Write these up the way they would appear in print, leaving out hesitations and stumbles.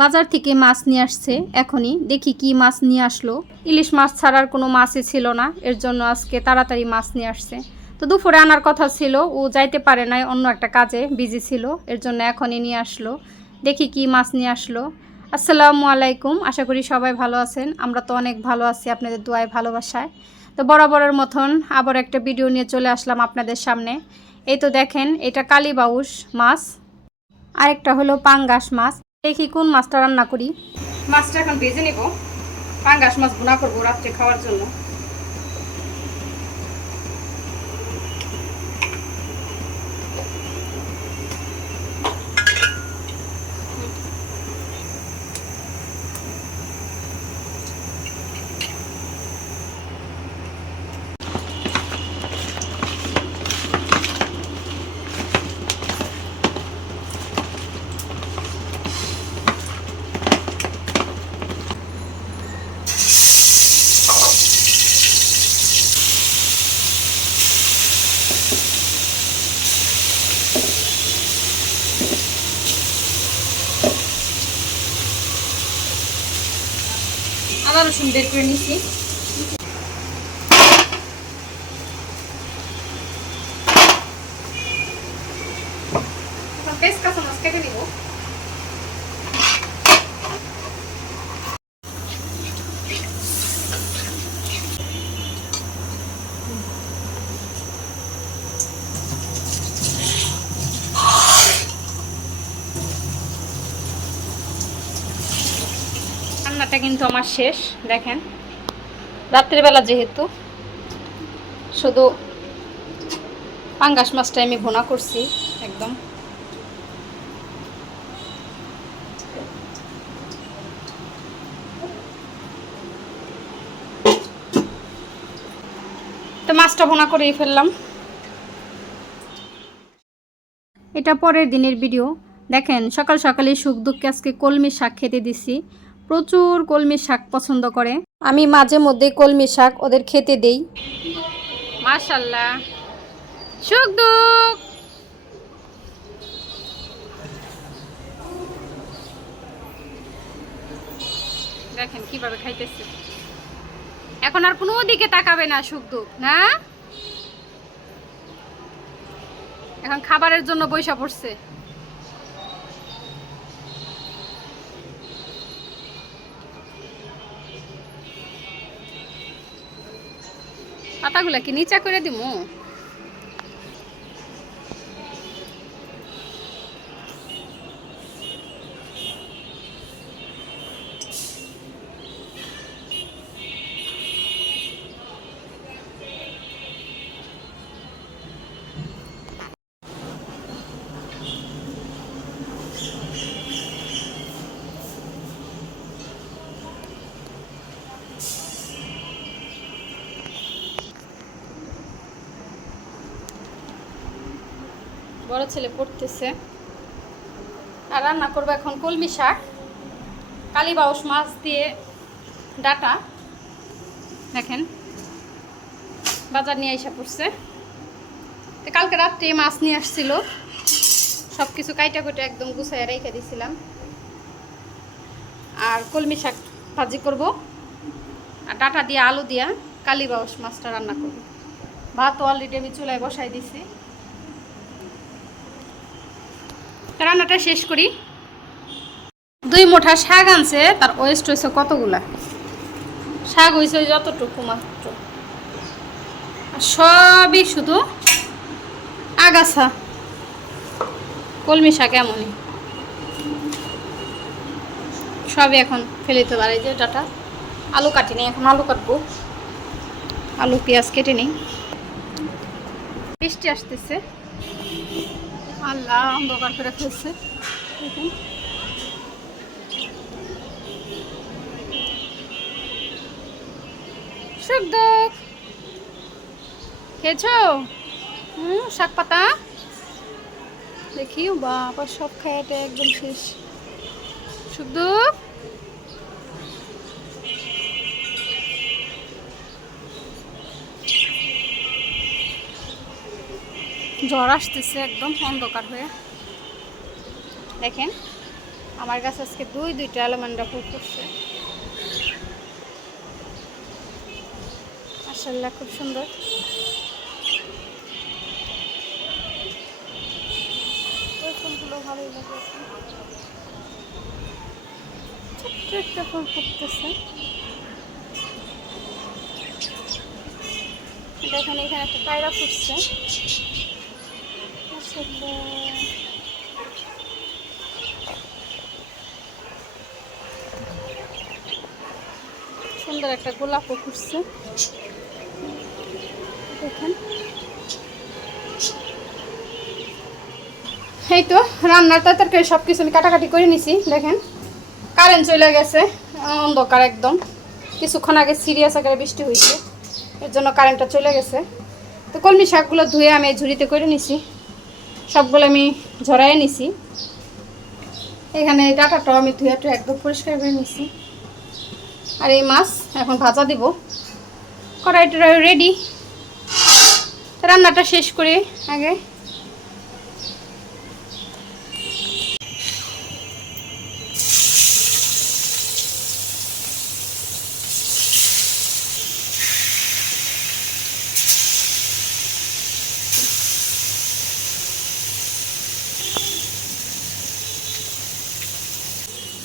বাজার থেকে মাছ নিয়ে আসছে এখনই, দেখি কি মাছ নিয়ে আসলো। ইলিশ মাছ ছাড়ার কোনো মাছই ছিল না, এর জন্য আজকে তাড়াতাড়ি মাছ নিয়ে আসছে। তো দুপুরে আনার কথা ছিল, ও যাইতে পারে নাই, অন্য একটা কাজে বিজি ছিল, এর জন্য এখনই নিয়ে আসলো। দেখি কি মাছ নিয়ে আসলো। আসসালামু আলাইকুম, আশা করি সবাই ভালো আছেন। আমরা তো অনেক ভালো আছি আপনাদের দোয়ায় ভালোবাসায়। তো বরাবরের মতন আবার একটা ভিডিও নিয়ে চলে আসলাম আপনাদের সামনে। এই তো দেখেন, এটা কালীবাউস মাছ, আরেকটা হলো পাঙ্গাস মাছ। দেখি কোন মাছটা রান্না করি। মাছটা এখন ভেজে নেব, পাঙ্গাস মাছ ভুনা করবো রাত্রে খাওয়ার জন্য। আদা রসুন বের করে নিছি। এখন পেস্ট কাঁচা মাছ কেটে নিব। রান্নাটা কিন্তু আমার শেষ। দেখেন, রাত্রিবেলা যেহেতু শুধু পাঙ্গাস মাছটা আমি ভুনা করছি একদম। তো মাছটা ভুনা করেই ফেললাম। এটা পরের দিনের ভিডিও। দেখেন, সকাল সকালে সুখ দুঃখে আজকে কলমি শাক খেতে দিছি। প্রচুর কলমি শাক পছন্দ করে, আমি মাঝে মধ্যে কলমি শাক ওদের খেতে দেই। মাশাআল্লাহ, সুখ দুঃখ দেখেন কিভাবে খাইতেছে। এখন আর কোনো দিকে তাকাবে না সুখ দুঃখ, না এখন খাবারের জন্য বইসা পড়ছে। পাতাগুলা কি নিচা করে দিমু? বড় ছেলে পড়তেছে, আর রান্না করবো এখন কলমি শাক, কালীবাউস মাছ দিয়ে ডাটা। দেখেন, বাজার নিয়ে আইসা পড়ছে। তো কালকে রাত্রে মাছ নিয়ে আসছিল, সব কিছু কাইটা কুটে একদম গুছাইয়া রেখে দিয়েছিলাম। আর কলমি শাক ভাজি করব, আর ডাটা দিয়ে আলু দিয়া কালীবাউস মাছটা রান্না করব। ভাত অলরেডি আমি চুলায় বসাই দিছি। রান্নাটা শেষ করি। 2 মুঠা শাক আনছে, তার ওয়েস্ট হয়েছে কতগুলা। শাক হয়েছে যতটুকু মাত্র, আর সবই শুধু আগাছা। কলমি শাক এমনই, সবই এখন ফেলে দিতে পারে। যে ডাটা, আলু কাটি নেই, এখন আলু কাটবো। আলু পেঁয়াজ কেটে নেই। বৃষ্টি আসতেছে, আল্লাহ অন্ধকার করে ফেলছে। দেখুন, সুখ দুঃখ খেয়েছো? শাক পাতা দেখি, বাবা সব খাইতে একদম শেষ। সুখ দুঃখ জ্বর আসতেছে একদম অন্ধকার হয়ে। দেখেন আমার কাছে আজকে দুইটা অ্যালোভেন্ডা ফুল ফুটছে, মাশাআল্লাহ খুব সুন্দর। ওই ফুলগুলো ভালোই লাগে। ছোট্ট একটা ফুল ফুটতেছে, দেখেন এখানে একটা পায়রা ফুটছে। সুন্দর একটা গোলাপও ফুটছে দেখেন। এই তো রান্নার তরকারি সব কিছু আমি কাটাকাটি করে নিছি। দেখেন কারেন্ট চলে গেছে, অন্ধকার একদম। কিছুক্ষণ আগে সিরিয়াস আকারে বৃষ্টি হয়েছে, এর জন্য কারেন্টটা চলে গেছে। তো কলমি শাকগুলো ধুয়ে আমি ঝুড়িতে করে নিছি, সবগুলো আমি ঝরাইয়ে নিছি। এখানে ডাটাটাও আমি ধুয়ে একদম পরিষ্কার করে নিছি। আর এই মাছ এখন ভাজা দিব, কড়াইটা রেডি। রান্নাটা শেষ করে আগে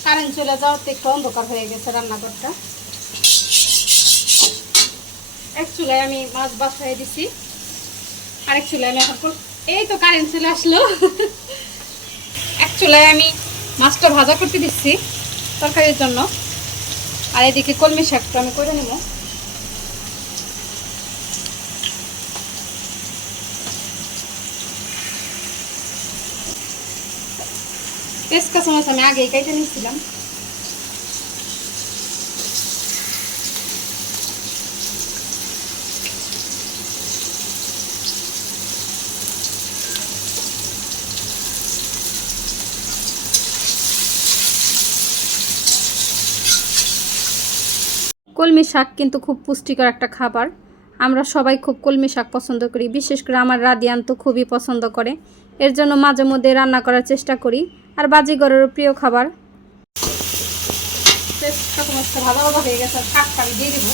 কারেন্ট চলে যাওয়াতে একটু অন্ধকার হয়ে গেছে রান্নাঘরটা। এক চুলায় আমি মাছ বসাই দিছি, আরেক চুলায় আমি এখন এই তো কারেন্ট চলে আসলো। এক চুলায় আমি মাছটা ভাজা করতে দিচ্ছি তরকারির জন্য, আর এদিকে কলমি শাকটা আমি করে নেব। পেঁয়াজ কাঁচামরিচ আমি আগেই কেটে নিয়েছিলাম। কলমি শাক কিন্তু খুব পুষ্টিকর একটা খাবার। আমরা সবাই খুব কলমি শাক পছন্দ করি, বিশেষ করে আমার রাদিয়ান তো খুবই পছন্দ করে। এর জন্য মাঝে মধ্যে রান্না করার চেষ্টা করি, আর বাজিগরেরও প্রিয় খাবার। ভালো ভালো হয়ে গেছে, শাকটা আমি দিয়ে দিব।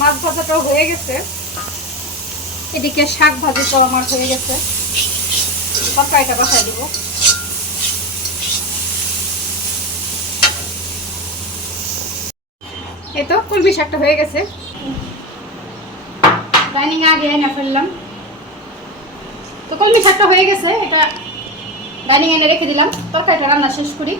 মাছ ভাজাটাও হয়ে গেছে, এদিকে শাক ভাজিটাও আমার হয়ে গেছে। তরকারিটা বসাই দেব। এই তো কলমি শাকটা হয়ে গেছে, ডাইনিং আগে এনে ফেললাম। তো কলমি শাকটা হয়ে গেছে, এটা ডাইনিং এনে রেখে দিলাম। তরকারিটা রান্না শেষ করি।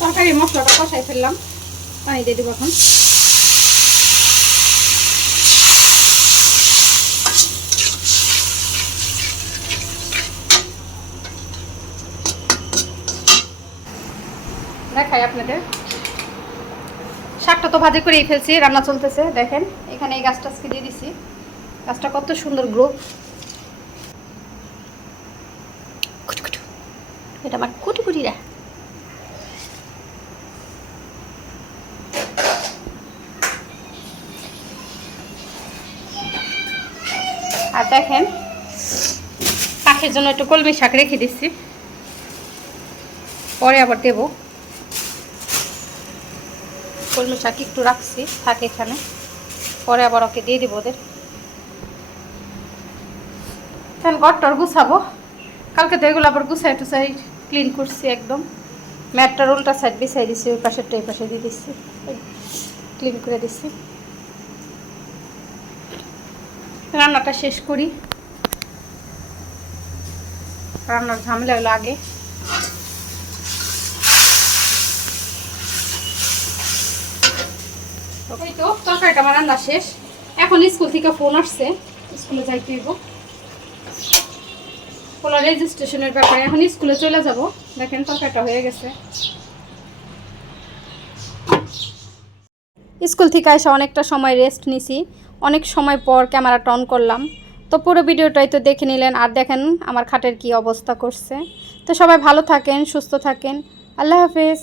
তরকারি মশলাটা কষাই ফেললাম, পানি দিয়ে দেবো এখন। দেখাই আপনাদের, শাকটা তো ভাজি করেই ফেলছি, রান্না চলতেছে। দেখেন এখানে এই গাছটা আজকে দিয়ে দিছি, গাছটা কত সুন্দর গ্রো। এটা আমার কুটি কুটিরা। আর দেখেন পাখির জন্য একটু কলমি শাক রেখে দিচ্ছি। পরে আবার দেবো। কলমি শাক একটু রাখছি থাকে এখানে, পরে আবার ওকে দিয়ে দিব ওদের। এখন ঘরটার গুছাবো, কালকে তো এগুলো আবার গুছাই টুছাই ক্লিন করছি একদম। ম্যাটটার উল্টা সাইড বিছাই দিছি, ওই পাশেরটা এই পাশে দিয়ে দিচ্ছি, ক্লিন করে দিচ্ছি। রান্নাটা শেষ করি, রান্নার ঝামেলা হলো আগে। এই তো তরকারিটা আমার রান্না শেষ। এখন স্কুল থেকে ফোন আসছে, স্কুলে যাইতে হইব, পোলা রেজিস্ট্রেশনের ব্যাপারে। এখন স্কুলে চলে যাব। দেখেন তরকারিটা হয়ে গেছে। স্কুল থেকে এসে অনেকটা সময় রেস্ট নিছি, অনেক সময় পর ক্যামেরাটা অন করলাম। তো পুরো ভিডিওটাই তো দেখে নিলেন, আর দেখেন আমার খাটের কি অবস্থা করছে। তো সবাই ভালো থাকেন, সুস্থ থাকেন, আল্লাহ হাফেজ।